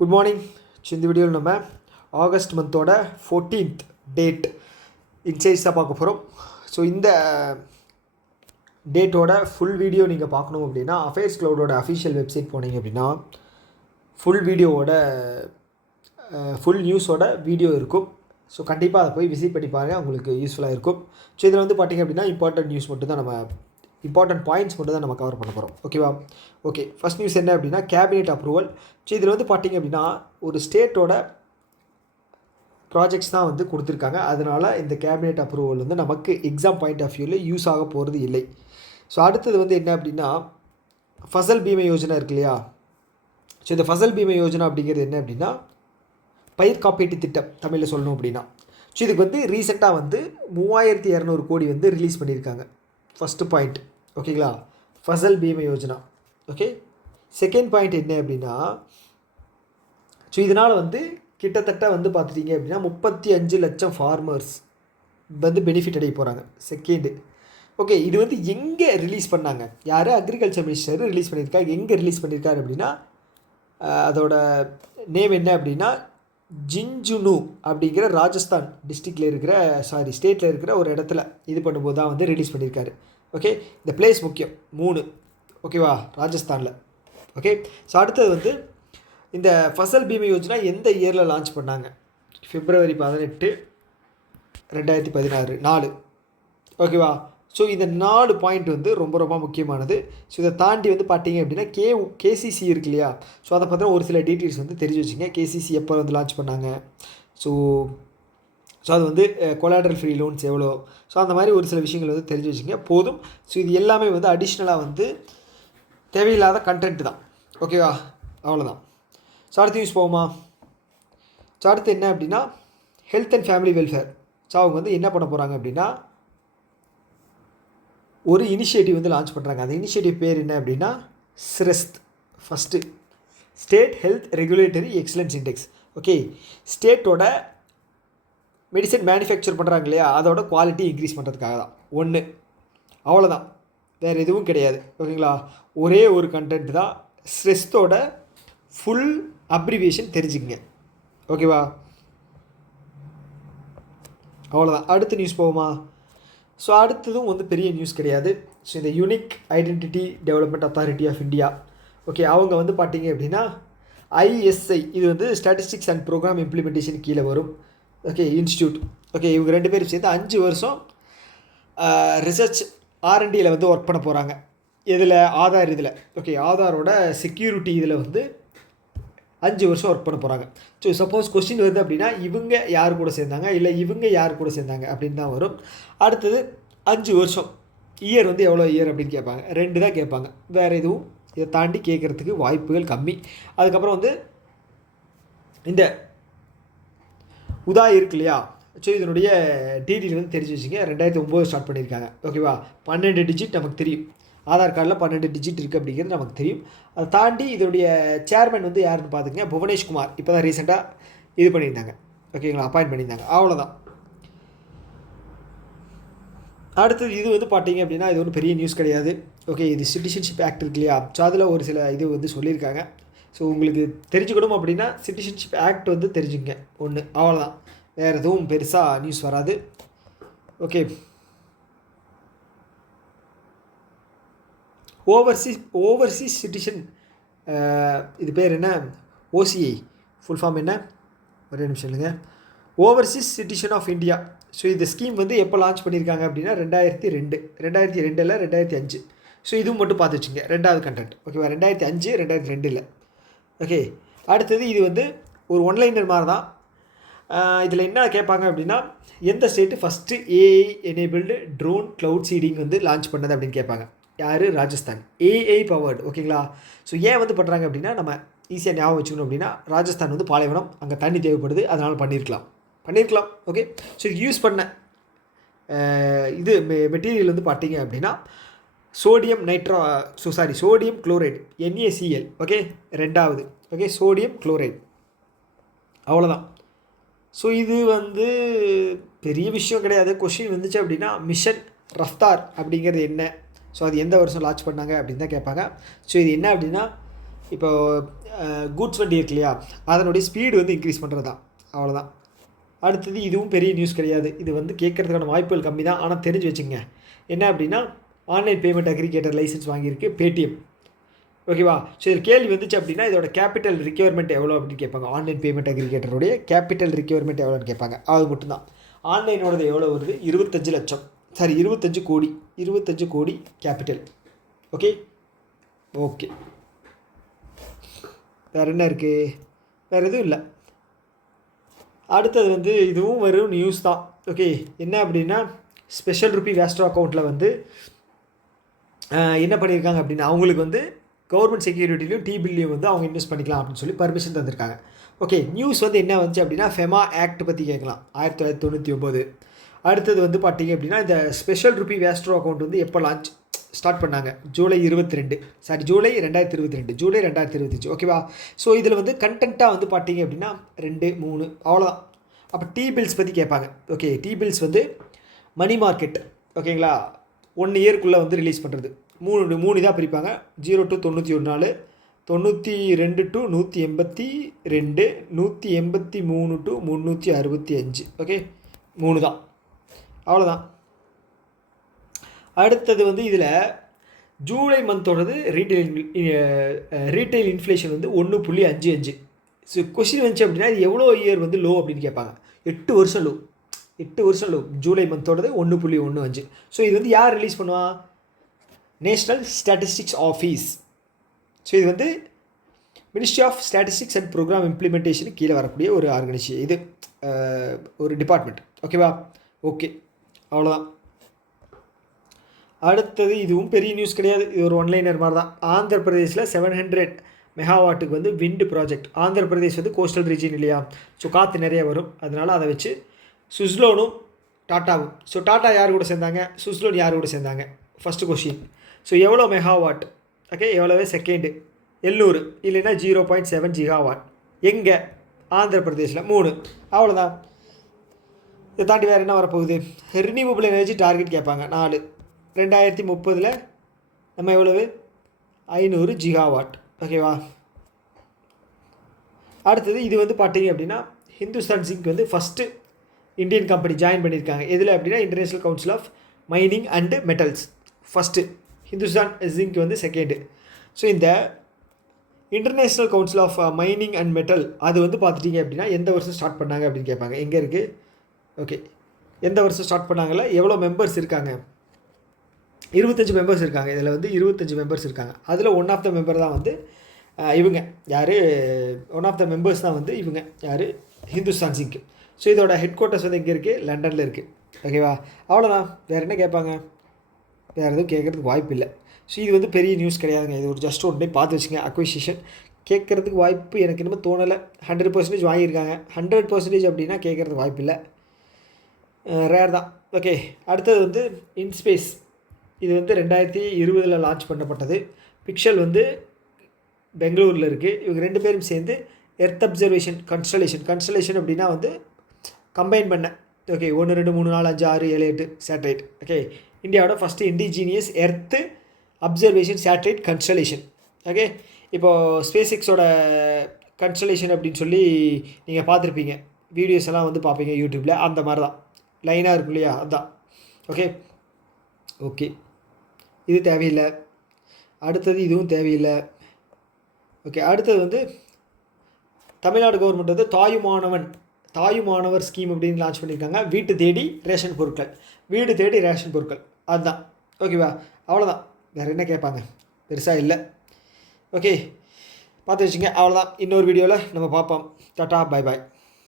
Good morning. இந்த வீடியோவில் நம்ம ஆகஸ்ட் மந்தோட 14th டேட் இன்சைட்ஸ் தான் பார்க்க போகிறோம். ஸோ இந்த டேட்டோட ஃபுல் வீடியோ நீங்கள் பார்க்கணும் அப்படின்னா அஃபேர்ஸ் க்ளவுடோட அஃபிஷியல் வெப்சைட் போனீங்க அப்படின்னா ஃபுல் வீடியோவோட ஃபுல் நியூஸோட வீடியோ இருக்கும். ஸோ கண்டிப்பாக அதை போய் விசிட் பண்ணி பாருங்கள், உங்களுக்கு யூஸ்ஃபுல்லாக இருக்கும். ஸோ இதில் வந்து பார்த்திங்க அப்படின்னா இம்பார்ட்டன்ட் நியூஸ் மட்டும் தான் இம்பார்ட்டன்ட் பாயிண்ட்ஸ் மட்டும் தான் நம்ம கவர் பண்ண போகிறோம். ஓகேவா? ஓகே, ஃபஸ்ட் நியூஸ் என்ன அப்படின்னா கேபினெட் அப்ரூவல். ஸோ இதில் வந்து பார்த்திங்க அப்படின்னா ஒரு ஸ்டேட்டோட ப்ராஜெக்ட்ஸ் தான் வந்து கொடுத்துருக்காங்க. அதனால் இந்த கேபினெட் அப்ரூவல் வந்து நமக்கு எக்ஸாம் பாயிண்ட் ஆஃப் வியூவில் யூஸ் ஆக போகிறது இல்லை. ஸோ அடுத்தது வந்து என்ன அப்படின்னா ஃபசல் பீமை யோஜனா இருக்கு இல்லையா? ஸோ இந்த ஃபசல் பீமை யோஜனா அப்படிங்கிறது என்ன அப்படின்னா பயிர் காப்பீட்டு திட்டம் தமிழில் சொல்லணும் அப்படின்னா. ஸோ இதுக்கு வந்து ரீசெண்டாக வந்து 3200 கோடி வந்து ரிலீஸ் பண்ணியிருக்காங்க. ஃபஸ்ட்டு பாயிண்ட் ஓகேங்களா, ஃபசல் பீமை யோஜனா. ஓகே, செகண்ட் பாயிண்ட் என்ன அப்படின்னா ஸோ இதனால் வந்து கிட்டத்தட்ட வந்து பார்த்துட்டிங்க அப்படின்னா 35 லட்சம் ஃபார்மர்ஸ் வந்து பெனிஃபிட் அடைய போகிறாங்க. செகண்டு ஓகே, இது வந்து எங்கே ரிலீஸ் பண்ணாங்க, யார் அக்ரிகல்ச்சர் மினிஸ்டர் ரிலீஸ் பண்ணியிருக்காங்க. எங்கே ரிலீஸ் பண்ணியிருக்காரு அப்படின்னா அதோட நேம் என்ன அப்படின்னா ஜின்ஜுனு அப்படிங்கிற ராஜஸ்தான் டிஸ்ட்ரிக்டில் இருக்கிற ஸ்டேட்டில் இருக்கிற ஒரு இடத்துல இது பண்ணும்போது தான் வந்து ரிலீஸ் பண்ணியிருக்காரு. ஓகே, இந்த பிளேஸ் முக்கியம் 3 ஓகேவா, ராஜஸ்தானில். ஓகே, ஸோ அடுத்தது வந்து இந்த ஃபசல் பீமை யோஜனா எந்த இயரில் லான்ச் பண்ணாங்க? February 18, 2016 4. ஓகேவா? ஸோ இந்த 4 பாயிண்ட் வந்து ரொம்ப ரொம்ப முக்கியமானது. ஸோ இதை தாண்டி வந்து பார்த்தீங்க அப்படின்னா கேசிசி இருக்கு இல்லையா? ஸோ அதை பார்த்தா ஒரு சில டீட்டெயில்ஸ் வந்து தெரிஞ்சு வச்சுங்க. கேசிசி எப்போ வந்து லான்ச் பண்ணாங்க, ஸோ அது வந்து கொலாட்ரல் ஃப்ரீ லோன்ஸ் எவ்வளோ, ஸோ அந்த மாதிரி ஒரு சில விஷயங்கள் வந்து தெரிஞ்சு வச்சுங்க போதும். ஸோ இது எல்லாமே வந்து அடிஷ்னலாக வந்து தேவையில்லாத கண்டென்ட் தான். ஓகேவா? அவ்வளோதான். ஸோ அடுத்த நியூஸ் போகுமா? ஸோ அடுத்து என்ன அப்படின்னா health and family welfare. So அவங்க வந்து என்ன பண்ண போகிறாங்க அப்படின்னா ஒரு இனிஷியேட்டிவ் வந்து லான்ச் பண்ணுறாங்க. அந்த இனிஷியேட்டிவ் பேர் என்ன அப்படின்னா Shresth. First state health regulatory excellence index. Okay, ஸ்டேட்டோட மெடிசன் மேனுஃபேக்சர் பண்ணுறாங்க இல்லையா, அதோட குவாலிட்டி இன்க்ரீஸ் பண்ணுறதுக்காக தான். ஒன்று, அவ்வளோதான், வேறு எதுவும் கிடையாது. ஓகேங்களா? ஒரே ஒரு கண்டென்ட் தான். ஸ்ட்ரெஸ்த்தோட ஃபுல் அப்ரிவியேஷன் தெரிஞ்சுக்கங்க. ஓகேவா? அவ்வளோதான். அடுத்த நியூஸ் போகுமா? ஸோ அடுத்ததும் வந்து பெரிய நியூஸ் கிடையாது. ஸோ இந்த unique identity development authority of India, okay, அவங்க வந்து பார்த்தீங்க அப்படின்னா ISI, இது வந்து ஸ்டாட்டிஸ்டிக்ஸ் அண்ட் ப்ரோக்ராம் இம்ப்ளிமெண்டேஷன் கீழே வரும். Okay, institute. ஓகே, இவங்க 2 பேரும் சேர்ந்து 5 வருஷம் ரிசர்ச் R&Dயில் வந்து ஒர்க் பண்ண போகிறாங்க. இதில் ஆதார் இதில் ஓகே, ஆதாரோட செக்யூரிட்டி இதில் வந்து 5 வருஷம் ஒர்க் பண்ண போகிறாங்க. ஸோ சப்போஸ் கொஸ்டின் வருது அப்படின்னா இவங்க யார் கூட சேர்ந்தாங்க, இல்லை இவங்க யார் கூட சேர்ந்தாங்க அப்படின்னு தான் வரும். அடுத்தது 5 வருஷம் இயர் வந்து எவ்வளோ இயர் அப்படின்னு கேட்பாங்க. 2 தான் கேட்பாங்க, வேறு எதுவும் இதை தாண்டி கேட்குறதுக்கு வாய்ப்புகள் கம்மி. அதுக்கப்புறம் வந்து இந்த உதா இருக்கு இல்லையா? ஸோ இதனுடைய டீட்டெயில் வந்து தெரிஞ்சு வச்சுங்க. 2009 ஸ்டார்ட் பண்ணியிருக்காங்க. ஓகேவா? 12 டிஜிட் நமக்கு தெரியும். ஆதார் கார்டில் 12 டிஜிட் இருக்குது அப்படிங்கிறது நமக்கு தெரியும். அதை தாண்டி இதோடைய சேர்மன் வந்து யாருன்னு பார்த்துங்க, புவனேஷ்குமார். இப்போ தான் ரீசெண்டாக இது பண்ணியிருந்தாங்க. ஓகேங்களா? அப்பாயின்ட் பண்ணியிருந்தாங்க. அவ்வளோதான். அடுத்தது இது வந்து பார்த்தீங்க அப்படின்னா இது ஒன்றும் பெரிய நியூஸ் கிடையாது. ஓகே, இது சிட்டிசன்ஷிப் ஆக்ட் இருக்கு இல்லையா? ஸோ அதில் ஒரு சில இது வந்து சொல்லியிருக்காங்க. ஸோ உங்களுக்கு தெரிஞ்சுக்கணும் அப்படின்னா சிட்டிசன்ஷிப் ஆக்ட் வந்து தெரிஞ்சுங்க. ஒன்று, அவ்வளோதான், வேறு எதுவும் பெருசாக நியூஸ் வராது. ஓகே, ஓவர்சீஸ் சிட்டிசன், இது பேர் என்ன? OCI ஃபுல் ஃபார்ம் என்ன? ஒரே நிமிஷம் இல்லைங்க. Overseas citizen of India. So இந்த ஸ்கீம் வந்து எப்போ லான்ச் பண்ணியிருக்காங்க அப்படின்னா 2002 இல்லை 2005. ஸோ இதுவும் மட்டும் பார்த்து வச்சுங்க, 2வது கண்டென்ட். ஓகேவா? 2005 2002 இல்லை. ஓகே, அடுத்தது இது வந்து ஒரு ஒன்லைனர் மாதிரி தான். இதில் என்ன கேட்பாங்க அப்படின்னா எந்த state first AI enabled drone cloud seeding வந்து லான்ச் பண்ணது அப்படின்னு கேட்பாங்க. யார்? ராஜஸ்தான். AI powered. ஓகேங்களா? ஸோ ஏன் வந்து பண்ணுறாங்க அப்படின்னா நம்ம ஈஸியாக ஞாபகம் வச்சுக்கணும் அப்படின்னா ராஜஸ்தான் வந்து பாலைவனம், அங்கே தண்ணி தேவைப்படுது, அதனால் பண்ணியிருக்கலாம். ஓகே, ஸோ யூஸ் பண்ண இது மெட்டீரியல் வந்து பார்த்தீங்க அப்படின்னா சோடியம் குளோரைடு NaCl. ஓகே, 2வது. Okay, sodium chloride. அவ்வளோதான். ஸோ இது வந்து பெரிய விஷயம் கிடையாது. கொஷின் வந்துச்சு அப்படின்னா மிஷன் ரஃப்தார் அப்படிங்கிறது என்ன, ஸோ அது எந்த வருஷம் லான்ச் பண்ணாங்க அப்படின்னு தான் கேட்பாங்க. ஸோ இது என்ன அப்படின்னா இப்போ கூட்ஸ் வண்டி இருக்கு இல்லையா, அதனுடைய ஸ்பீடு வந்து இன்க்ரீஸ் பண்ணுறது தான், அவ்வளோதான். அடுத்தது இதுவும் பெரிய நியூஸ் கிடையாது, இது வந்து கேட்குறதுக்கான வாய்ப்புகள் கம்மி தான். ஆனால் தெரிஞ்சு வச்சுங்க, என்ன அப்படின்னா ஆன்லைன் பேமெண்ட் அக்ரிகேட்டர் லைசன்ஸ் வாங்கியிருக்கு பேடிஎம். ஓகேவா? ஸோ இதில் கேள்வி வந்துச்சு அப்படின்னா இதோட கேபிட்டல் ரிக்யர்மெண்ட் எவ்வளோ அப்படின்னு கேட்பாங்க. ஆன்லைன் பேமெண்ட் அக்ரிகேட்டருடைய கேபிட்டல் ரிக்யர்மெண்ட் எவ்வளோன்னு கேட்பாங்க. அது மட்டும்தான். ஆன்லைனோடது எவ்வளோ வருது? 25 லட்சம், சாரி 25 கோடி, 25 கோடி கேபிட்டல். ஓகே ஓகே, வேறு என்ன இருக்குது? வேறு எதுவும் இல்லை. அடுத்தது வந்து இதுவும் வெறும் நியூஸ் தான். ஓகே, என்ன அப்படின்னா ஸ்பெஷல் ருப்பி வேஸ்ட்ரோ அக்கௌண்ட்டில் வந்து என்ன பண்ணியிருக்காங்க அப்படின்னா அவங்களுக்கு வந்து கவர்மெண்ட் செக்யூரிட்டிலையும் T-பில்லையும் வந்து அவங்க இன்வெஸ்ட் பண்ணிக்கலாம் அப்படின்னு சொல்லி பர்மிஷன் தந்திருக்காங்க. ஓகே, நியூஸ் வந்து என்ன வந்துச்சு அப்படின்னா ஃபெமா ஆக்ட் பற்றி கேட்கலாம், 1999. அடுத்தது வந்து பார்த்தீங்க அப்படின்னா இந்த ஸ்பெஷல் ருப்பி வேஸ்ட்ரோ அக்கௌண்ட் வந்து எப்போ ஸ்டார்ட் பண்ணாங்க? ஜூலை 2022, ஜூலை 2025. ஓகேவா? ஸோ இதில் வந்து கண்டென்ட்டாக வந்து பார்த்தீங்க அப்படின்னா 2, 3 அவ்வளோதான். அப்போ T-பில்ஸ் பற்றி கேட்பாங்க. ஓகே, T-பில்ஸ் வந்து மணி மார்க்கெட், ஓகேங்களா, 1 இயர்க்குள்ளே வந்து ரிலீஸ் பண்ணுறது. 3 இதாக பிரிப்பாங்க. 0 to 94, 92 to 182, 183 to 365. ஓகே, 3 தான், அவ்வளோதான். அடுத்தது வந்து இதில் ஜூலை மந்தோடது ரீட்டைல் இன்ஃப்ளேஷன் வந்து 1.55. ஸோ கொஸ்டின் வந்துச்சு அப்படின்னா இது எவ்வளோ இயர் வந்து லோ அப்படின்னு கேட்பாங்க. 8 வருஷம் லோ, 8 வருஷம் லோ. ஜூலை மந்தோடது 1.15. ஸோ இது வந்து யார் ரிலீஸ் பண்ணுவா? National statistics office. ஸோ இது வந்து ministry of statistics and programme இம்ப்ளிமெண்டேஷனுக்கு கீழே வரக்கூடிய ஒரு ஆர்கனைசேஷன், இது ஒரு டிபார்ட்மெண்ட். ஓகேவா? ஓகே, அவ்வளோதான். அடுத்தது இதுவும் பெரிய நியூஸ் கிடையாது, இது ஒரு ஒன்லைனர் மாதிரி தான். ஆந்திர பிரதேசில் 700 மெகாவாட்டுக்கு வந்து விண்டு ப்ராஜெக்ட். ஆந்திர பிரதேஷ் வந்து கோஸ்டல் ரீஜன் இல்லையா, ஸோ காற்று நிறைய வரும். அதனால் அதை வச்சு சுஸ்லோனும் டாட்டாவும். ஸோ டாட்டா யார் கூட சேர்ந்தாங்க, சுஸ்லோன் யார் கூட சேர்ந்தாங்க? First question. ஸோ எவ்வளோ மெகாவாட்? ஓகே, எவ்வளவு? செகண்டு 700, இல்லைன்னா 0.7 ஜிகாவாட். எங்கே? ஆந்திர பிரதேஷில் 3. அவ்வளோதான். இதை தாண்டி வேறு என்ன வரப்போகுது? ரினியூவபிள் எனர்ஜி டார்கெட் கேட்பாங்க 4. 2030 நம்ம எவ்வளவு? 500 ஜிகாவாட். ஓகேவா? அடுத்தது இது வந்து பார்த்தீங்க அப்படின்னா ஹிந்துஸ்தான் ஜிங்க் வந்து ஃபஸ்ட்டு இந்தியன் கம்பெனி ஜாயின் பண்ணியிருக்காங்க. எதில் அப்படின்னா international council of mining and metals first, Hindustan Zinc வந்து செகண்டு. ஸோ இந்த international council of mining and metal அது வந்து பார்த்துட்டிங்க அப்படின்னா எந்த வருஷம் ஸ்டார்ட் பண்ணாங்க அப்படின்னு கேட்பாங்க. எங்கே இருக்குது? ஓகே, எந்த வருஷம் ஸ்டார்ட் பண்ணாங்களா? எவ்வளோ மெம்பர்ஸ் இருக்காங்க? 25 மெம்பர்ஸ் இருக்காங்க. இதில் வந்து 25 மெம்பர்ஸ் இருக்காங்க. அதில் ஒன் ஆஃப் த மெம்பர் தான் வந்து இவங்க யார்? ஒன் ஆஃப் த மெம்பர்ஸ் தான் வந்து இவங்க யார்? ஹிந்துஸ்தான் ஜிங்க். ஸோ இதோட ஹெட் குவார்ட்டர்ஸ் வந்து எங்கே இருக்குது? லண்டனில் இருக்குது. ஓகேவா? அவ்வளோதான். வேறு என்ன கேட்பாங்க? வேறு எதுவும் கேட்குறதுக்கு வாய்ப்பு இல்லை. ஸோ இது வந்து பெரிய நியூஸ் கிடையாதுங்க. இது ஒரு ஜஸ்ட் ஒன் டே பார்த்து வச்சுங்க. அக்விசிஷன் கேட்குறதுக்கு வாய்ப்பு எனக்கு இன்னும் தோணலை. 100% வாங்கியிருக்காங்க. 100% அப்படின்னா கேட்குறதுக்கு வாய்ப்பு இல்லை, ரேர் தான். ஓகே, அடுத்தது வந்து இன்ஸ்பேஸ். இது வந்து 2020 லான்ச் பண்ணப்பட்டது. பிக்சல் வந்து பெங்களூரில் இருக்குது. இவங்க 2 பேரும் சேர்ந்து எர்த் அப்சர்வேஷன் கன்ஸ்டலேஷன் அப்படின்னா வந்து கம்பைன் பண்ண. Okay, 1 2 3 4 5 6 7 8 satellite. ஓகே, இந்தியாவோட first indigenous earth observation satellite constellation. Okay, இப்போது ஸ்பேஸ் எக்ஸோட கன்ஸ்டலேஷன் அப்படின்னு சொல்லி நீங்கள் பார்த்துருப்பீங்க, வீடியோஸ் எல்லாம் வந்து பார்ப்பீங்க யூடியூப்பில். அந்த மாதிரி தான் லைனாக இருக்கும் இல்லையா, அதுதான். ஓகே ஓகே, இது தேவையில்லை. அடுத்தது இதுவும் தேவையில்லை. ஓகே, அடுத்தது வந்து தமிழ்நாடு கவர்மெண்ட் வந்து தாயுமானவர் ஸ்கீம் அப்படின்னு லான்ச் பண்ணியிருக்காங்க. வீடு தேடி ரேஷன் பொருட்கள் அதுதான். ஓகேவா? அவ்வளோதான். வேறு என்ன கேட்பாங்க? பெருசாக இல்லை. ஓகே, பார்த்து வச்சுங்க. அவ்வளோதான். இன்னொரு வீடியோவில் நம்ம பார்ப்போம். Tata, bye bye.